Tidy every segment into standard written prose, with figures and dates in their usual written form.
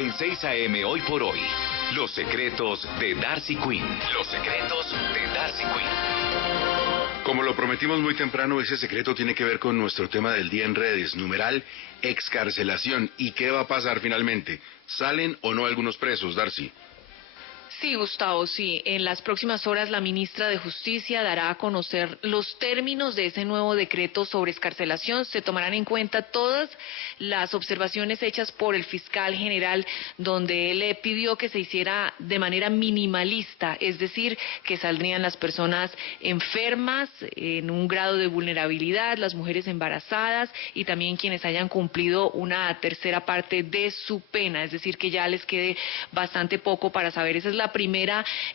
En 6 AM Hoy por Hoy, los secretos de Darcy Quinn. Los secretos de Darcy Quinn. Como lo prometimos muy temprano, ese secreto tiene que ver con nuestro tema del día en redes, numeral excarcelación. ¿Y qué va a pasar finalmente? ¿Salen o no algunos presos, Darcy? Sí, Gustavo, sí. En las próximas horas la ministra de Justicia dará a conocer los términos de ese nuevo decreto sobre excarcelación. Se tomarán en cuenta todas las observaciones hechas por el fiscal general, donde él pidió que se hiciera de manera minimalista, es decir, que saldrían las personas enfermas en un grado de vulnerabilidad, las mujeres embarazadas y también quienes hayan cumplido una tercera parte de su pena, es decir, que ya les quede bastante poco para saber. Esa es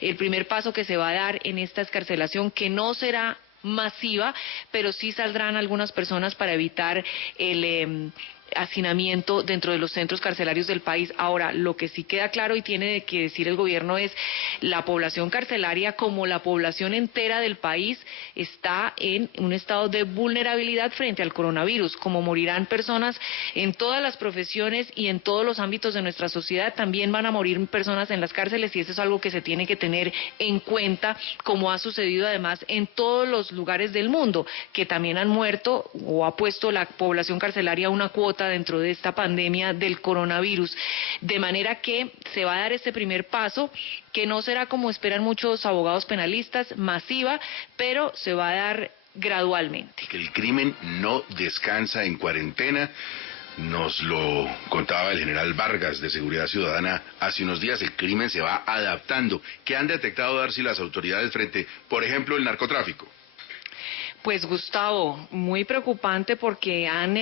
el primer paso que se va a dar en esta excarcelación, que no será masiva, pero sí saldrán algunas personas para evitar el hacinamiento dentro de los centros carcelarios del país. Ahora, lo que sí queda claro y tiene que decir el gobierno es la población carcelaria, como la población entera del país, está en un estado de vulnerabilidad frente al coronavirus. Como morirán personas en todas las profesiones y en todos los ámbitos de nuestra sociedad, también van a morir personas en las cárceles, y eso es algo que se tiene que tener en cuenta, como ha sucedido además en todos los lugares del mundo, que también han muerto o ha puesto la población carcelaria una cuota dentro de esta pandemia del coronavirus. De manera que se va a dar este primer paso, que no será, como esperan muchos abogados penalistas, masiva, pero se va a dar gradualmente. Que el crimen no descansa en cuarentena. Nos lo contaba el general Vargas de Seguridad Ciudadana hace unos días. El crimen se va adaptando. ¿Qué han detectado, Darcy, las autoridades frente, por ejemplo, el narcotráfico? Pues, Gustavo, muy preocupante, porque han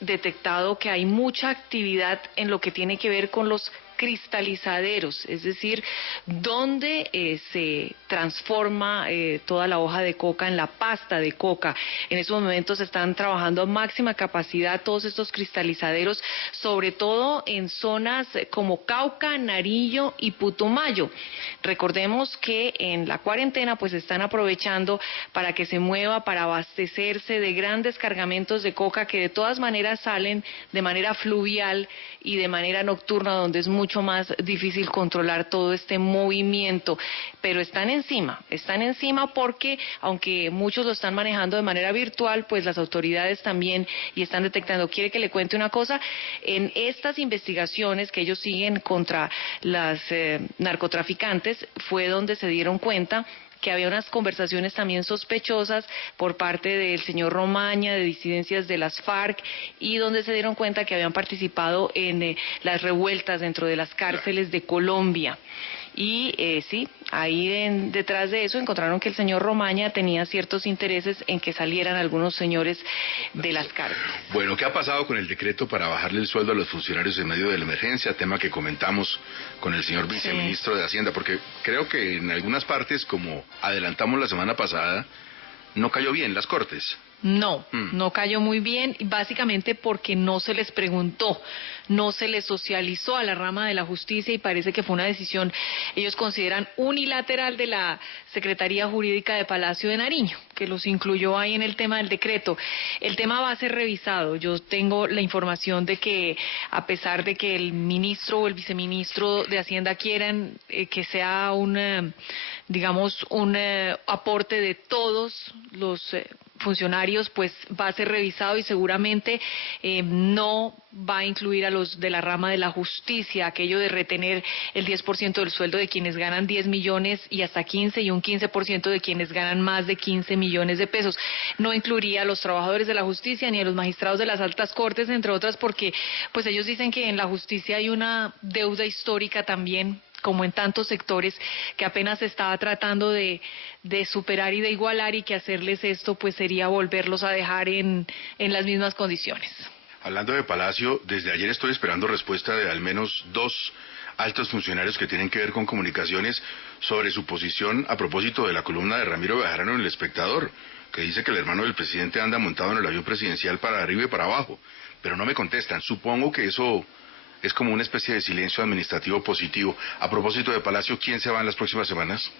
detectado que hay mucha actividad en lo que tiene que ver con los cristalizaderos, es decir, donde se transforma toda la hoja de coca en la pasta de coca. En estos momentos están trabajando a máxima capacidad todos estos cristalizaderos, sobre todo en zonas como Cauca, Nariño y Putumayo. Recordemos que en la cuarentena pues están aprovechando para que se mueva, para abastecerse de grandes cargamentos de coca, que de todas maneras salen de manera fluvial y de manera nocturna, donde es mucho más difícil controlar todo este movimiento, pero están encima porque, aunque muchos lo están manejando de manera virtual, pues las autoridades también y están detectando. ¿Quiere que le cuente una cosa? En estas investigaciones que ellos siguen contra las narcotraficantes, fue donde se dieron cuenta que había unas conversaciones también sospechosas por parte del señor Romaña, de disidencias de las FARC, y donde se dieron cuenta que habían participado en las revueltas dentro de las cárceles de Colombia. Y sí, ahí detrás de eso encontraron que el señor Romaña tenía ciertos intereses en que salieran algunos señores de las cárceles. Bueno, ¿qué ha pasado con el decreto para bajarle el sueldo a los funcionarios en medio de la emergencia? Tema que comentamos con el señor viceministro de Hacienda, porque creo que en algunas partes, como adelantamos la semana pasada, no cayó bien las Cortes. No cayó muy bien, básicamente porque no se les preguntó, no se les socializó a la rama de la justicia, y parece que fue una decisión, ellos consideran, unilateral de la Secretaría Jurídica de Palacio de Nariño, que los incluyó ahí en el tema del decreto. El tema va a ser revisado. Yo tengo la información de que, a pesar de que el ministro o el viceministro de Hacienda quieran que sea un aporte de todos los funcionarios, pues va a ser revisado, y seguramente no va a incluir a los de la rama de la justicia, aquello de retener el 10% del sueldo de quienes ganan 10 millones y hasta 15, y un 15% de quienes ganan más de 15 millones de pesos. No incluiría a los trabajadores de la justicia ni a los magistrados de las altas cortes, entre otras, porque pues ellos dicen que en la justicia hay una deuda histórica también, como en tantos sectores, que apenas se estaba tratando de superar y de igualar, y que hacerles esto pues sería volverlos a dejar en las mismas condiciones. Hablando de Palacio, desde ayer estoy esperando respuesta de al menos 2 altos funcionarios que tienen que ver con comunicaciones sobre su posición a propósito de la columna de Ramiro Bejarano en El Espectador, que dice que el hermano del presidente anda montado en el avión presidencial para arriba y para abajo, pero no me contestan. Supongo que eso es como una especie de silencio administrativo positivo. A propósito de Palacio, ¿quién se va en las próximas semanas?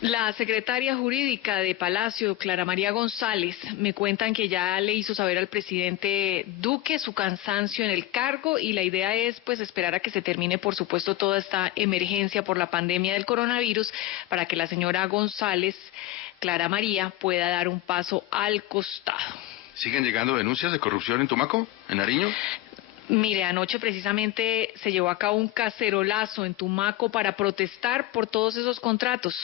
La secretaria jurídica de Palacio, Clara María González, me cuentan que ya le hizo saber al presidente Duque su cansancio en el cargo y la idea es pues esperar a que se termine por supuesto toda esta emergencia por la pandemia del coronavirus para que la señora González, Clara María, pueda dar un paso al costado. ¿Siguen llegando denuncias de corrupción en Tumaco, en Nariño? Mire, anoche precisamente se llevó a cabo un cacerolazo en Tumaco para protestar por todos esos contratos.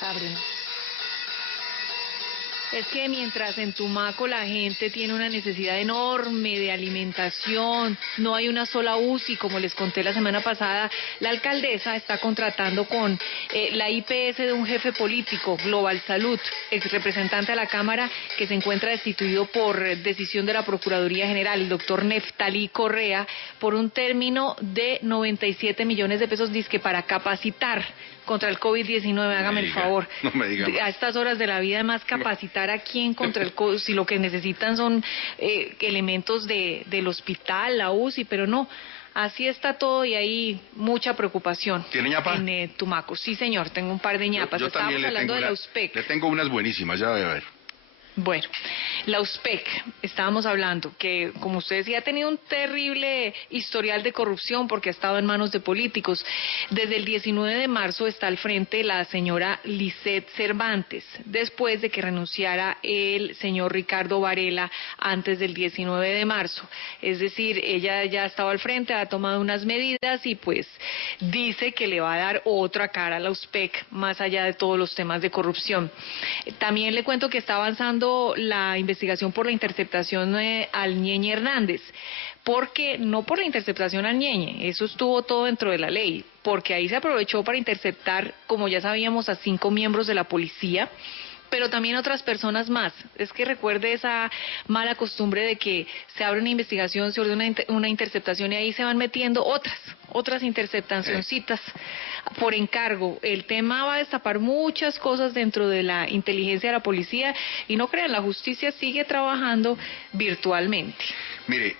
Abren. Es que mientras en Tumaco la gente tiene una necesidad enorme de alimentación, no hay una sola UCI, como les conté la semana pasada, la alcaldesa está contratando con la IPS de un jefe político, Global Salud, ex representante a la Cámara, que se encuentra destituido por decisión de la Procuraduría General, el doctor Neftalí Correa, por un término de 97 millones de pesos, dizque para capacitar contra el COVID-19, hágame el favor. No me diga. A estas horas de la vida, además, capacitar a quién contra el COVID, si lo que necesitan son elementos del hospital, la UCI, pero no. Así está todo y hay mucha preocupación. ¿Tiene ñapa? En Tumaco. Sí, señor, tengo un par de ñapas. Yo Estábamos también hablando de la USPEC. Le tengo unas buenísimas, ya voy a ver. Bueno, la USPEC, estábamos hablando que, como usted decía, ha tenido un terrible historial de corrupción porque ha estado en manos de políticos. Desde el 19 de marzo está al frente la señora Lisette Cervantes, después de que renunciara el señor Ricardo Varela antes del 19 de marzo. Es decir, ella ya estaba al frente, ha tomado unas medidas y pues dice que le va a dar otra cara a la USPEC, más allá de todos los temas de corrupción. También le cuento que está avanzando la investigación por la interceptación al Ñeñe Hernández, porque no por la interceptación al Ñeñe, eso estuvo todo dentro de la ley, porque ahí se aprovechó para interceptar, como ya sabíamos, a 5 miembros de la policía, pero también otras personas más. Es que recuerde esa mala costumbre de que se abre una investigación, se ordena una interceptación y ahí se van metiendo otras interceptacioncitas por encargo. El tema va a destapar muchas cosas dentro de la inteligencia de la policía y no crean, la justicia sigue trabajando virtualmente. Mire,